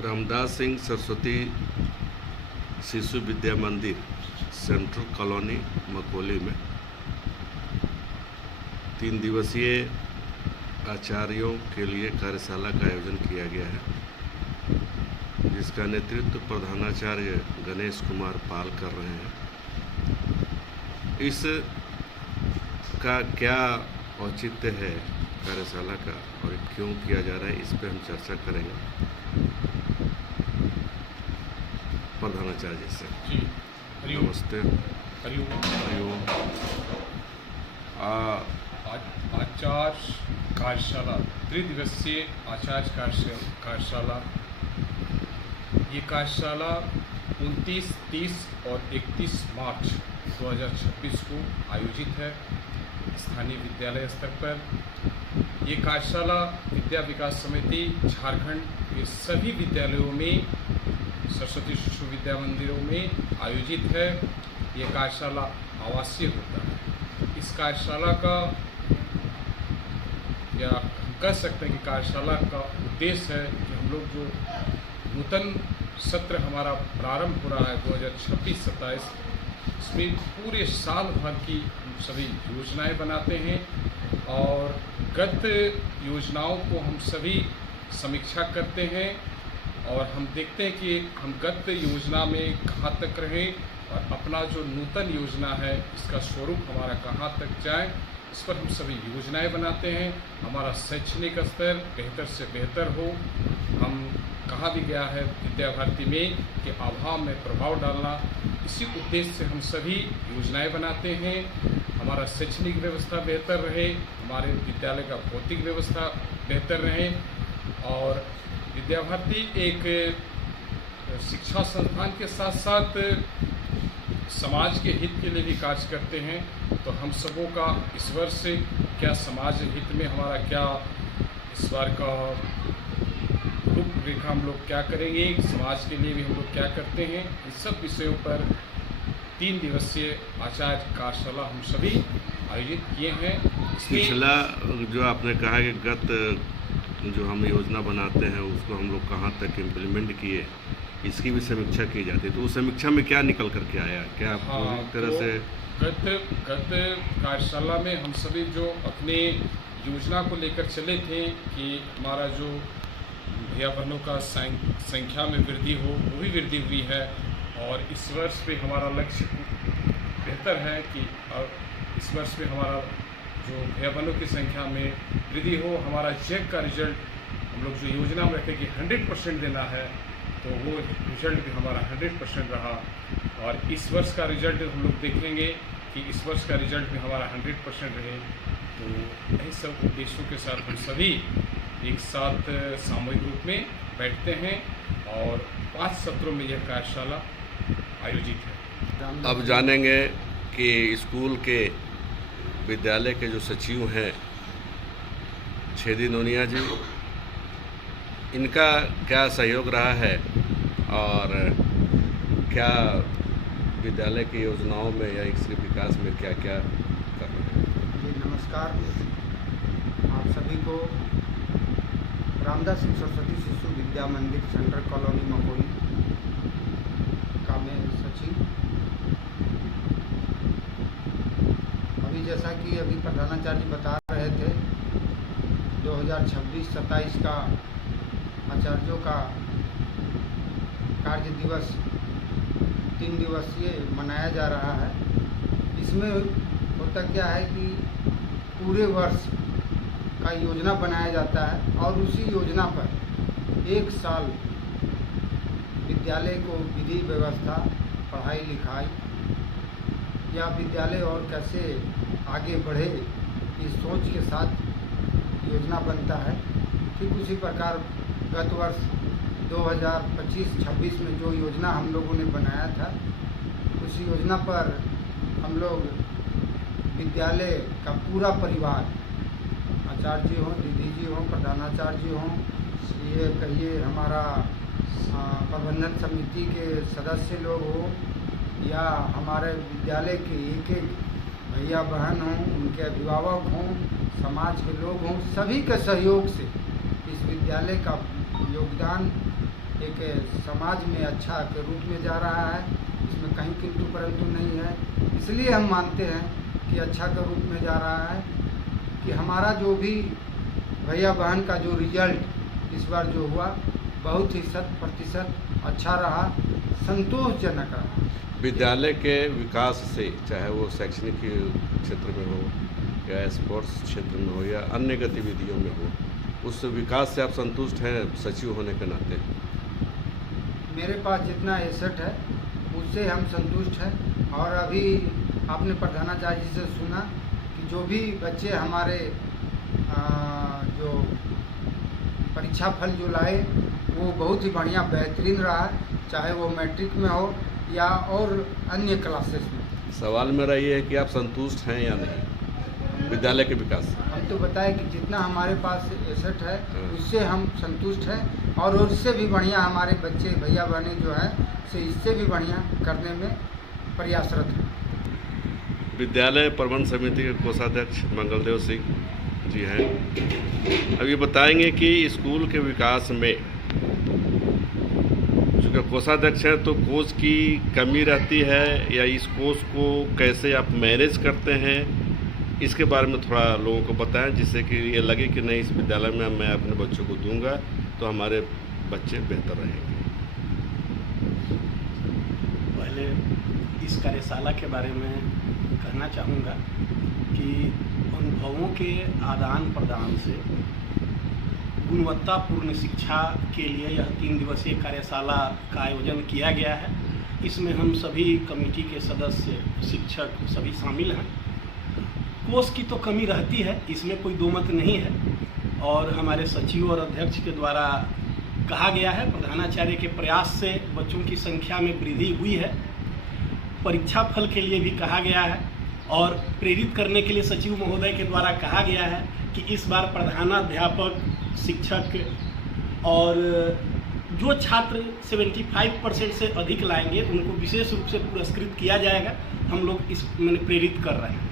रामदास सिंह सरस्वती शिशु विद्या मंदिर central colony मकोली में 3 दिवसीय आचार्यों के लिए कार्यशाला का आयोजन किया गया है, जिसका नेतृत्व प्रधानाचार्य गणेश कुमार पाल कर रहे हैं। इस का क्या औचित्य है कार्यशाला का और क्यों किया जा रहा है, इस पर हम चर्चा करेंगे प्रधानाचार्य से। जी, हरिओम। नमस्ते। हरिओम। आचार्य कार्यशाला, 3 दिवसीय आचार्य कार्यशाला। ये कार्यशाला 29, 30 और 31 मार्च 2026 को आयोजित है स्थानीय विद्यालय स्तर पर। ये कार्यशाला विद्या विकास समिति झारखंड के सभी विद्यालयों में, सरस्वती शिशु विद्या मंदिरों में आयोजित है। ये कार्यशाला आवासीय होता है। इस कार्यशाला का या हम कह सकते हैं कि कार्यशाला का उद्देश्य है कि हम लोग जो नूतन सत्र हमारा प्रारंभ हो रहा है 2026-27, इसमें पूरे साल भर की हम सभी योजनाएं बनाते हैं और गत योजनाओं को हम सभी समीक्षा करते हैं और हम देखते हैं कि हम गत योजना में कहाँ तक रहें और अपना जो नूतन योजना है इसका स्वरूप हमारा कहाँ तक जाए, इस पर हम सभी योजनाएं बनाते हैं। हमारा शैक्षणिक स्तर बेहतर से बेहतर हो। हम कहा भी गया है विद्या भारती में कि अभाव में प्रभाव डालना, इसी उद्देश्य से हम सभी योजनाएं बनाते हैं। हमारा शैक्षणिक व्यवस्था बेहतर रहे, हमारे विद्यालय का भौतिक व्यवस्था बेहतर रहे और विद्या भारती एक शिक्षा संस्थान के साथ साथ समाज के हित के लिए भी कार्य करते हैं। तो हम सबों का इस वर्ष क्या समाज हित में हमारा क्या इस बार का रूपरेखा हम लोग क्या करेंगे, समाज के लिए भी हम लोग क्या करते हैं, इन सब विषयों पर 3 दिवसीय आचार्य कार्यशाला हम सभी आयोजित किए हैं। पिछला जो आपने कहा कि गत जो हम योजना बनाते हैं उसको हम लोग कहाँ तक इम्प्लीमेंट किए, इसकी भी समीक्षा की जाती है, तो उस समीक्षा में क्या निकल करके आया, क्या पूरी तरह से गत कार्यशाला में हम सभी जो अपने योजना को लेकर चले थे कि हमारा जो भैया बहनों का संख्या में वृद्धि हो, वो भी वृद्धि हुई है और इस वर्ष पे हमारा लक्ष्य बेहतर है कि इस वर्ष में हमारा जो भैया बहनों की संख्या में वृद्धि हो। हमारा चेक का रिजल्ट हम लोग जो योजना में रखे कि 100% देना है, तो वो रिजल्ट भी हमारा 100% रहा और इस वर्ष का रिजल्ट हम लोग देखेंगे कि इस वर्ष का रिजल्ट भी हमारा 100% रहे। तो यही सब उद्देश्यों के साथ हम सभी एक साथ सामूहिक रूप में बैठते हैं और 5 सत्रों में यह कार्यशाला आयोजित है। अब जानेंगे कि स्कूल के विद्यालय के जो सचिव हैं छेदी नोनिया जी, इनका क्या सहयोग रहा है और क्या विद्यालय की योजनाओं में या इसके विकास में क्या क्या कर रहे हैं। जी नमस्कार। आप सभी को रामदास सिंह सरस्वती शिशु विद्या मंदिर सेंट्रल कॉलोनी मकोली का मैं सचिव। अभी जैसा कि अभी प्रधानाचार्य बता रहे थे 2026-27 का आचार्यों का कार्य दिवस 3 दिवसीय मनाया जा रहा है। इसमें होता क्या है कि पूरे वर्ष का योजना बनाया जाता है और उसी योजना पर 1 साल विद्यालय को विधि व्यवस्था, पढ़ाई लिखाई या विद्यालय और कैसे आगे बढ़े, इस सोच के साथ योजना बनता है। ठीक उसी प्रकार गत वर्ष 2025-26 में जो योजना हम लोगों ने बनाया था, उस योजना पर हम लोग विद्यालय का पूरा परिवार, आचार्य जी हों, दीदी जी हों, प्रधानाचार्य जी हों, ये कहिए हमारा प्रबंधन समिति के सदस्य लोग हों या हमारे विद्यालय के एक भैया बहन हों, उनके अभिभावक हों, समाज के लोग हों, सभी के सहयोग से इस विद्यालय का योगदान एक समाज में अच्छा के रूप में जा रहा है। इसमें कहीं किंतु परंतु नहीं है। इसलिए हम मानते हैं कि अच्छा के रूप में जा रहा है कि हमारा जो भी भैया बहन का जो रिजल्ट इस बार जो हुआ बहुत ही 100% अच्छा रहा, संतोषजनक रहा। विद्यालय के विकास से, चाहे वो शैक्षणिक क्षेत्र में हो या स्पोर्ट्स क्षेत्र में हो या अन्य गतिविधियों में हो, उस विकास से आप संतुष्ट हैं सचिव होने के नाते? मेरे पास जितना एसेट है उससे हम संतुष्ट हैं। और अभी आपने प्रधानाचार्य जी से सुना कि जो भी बच्चे हमारे जो परीक्षा फल जो लाए वो बहुत ही बढ़िया बेहतरीन रहा, चाहे वो मैट्रिक में हो या और अन्य क्लासेस में। सवाल मेरा ये है कि आप संतुष्ट हैं या नहीं विद्यालय के विकास से? हम तो बताएं कि जितना हमारे पास एसेट है उससे हम संतुष्ट हैं और उससे भी बढ़िया हमारे बच्चे भैया बहने जो हैं से इससे भी बढ़िया करने में प्रयासरत हैं। विद्यालय प्रबंध समिति के कोषाध्यक्ष मंगलदेव सिंह जी हैं। अब ये बताएंगे कि स्कूल के विकास में, चूँकि कोषाध्यक्ष हैं तो कोष की कमी रहती है या इस कोष को कैसे आप मैनेज करते हैं, इसके बारे में थोड़ा लोगों को बताएं, जिससे कि ये लगे कि नहीं इस विद्यालय में मैं अपने बच्चों को दूंगा तो हमारे बच्चे बेहतर रहेंगे। पहले इस कार्यशाला के बारे में कहना चाहूँगा कि अनुभवों के आदान प्रदान से गुणवत्तापूर्ण शिक्षा के लिए यह 3 दिवसीय कार्यशाला का आयोजन किया गया है। इसमें हम सभी कमेटी के सदस्य, शिक्षक सभी शामिल हैं। कोष की तो कमी रहती है, इसमें कोई दो मत नहीं है। और हमारे सचिव और अध्यक्ष के द्वारा कहा गया है, प्रधानाचार्य के प्रयास से बच्चों की संख्या में वृद्धि हुई है। परीक्षा फल के लिए भी कहा गया है और प्रेरित करने के लिए सचिव महोदय के द्वारा कहा गया है कि इस बार प्रधानाध्यापक, शिक्षक और जो छात्र 75% से अधिक लाएंगे उनको विशेष रूप से पुरस्कृत किया जाएगा। हम लोग इस प्रेरित कर रहे हैं।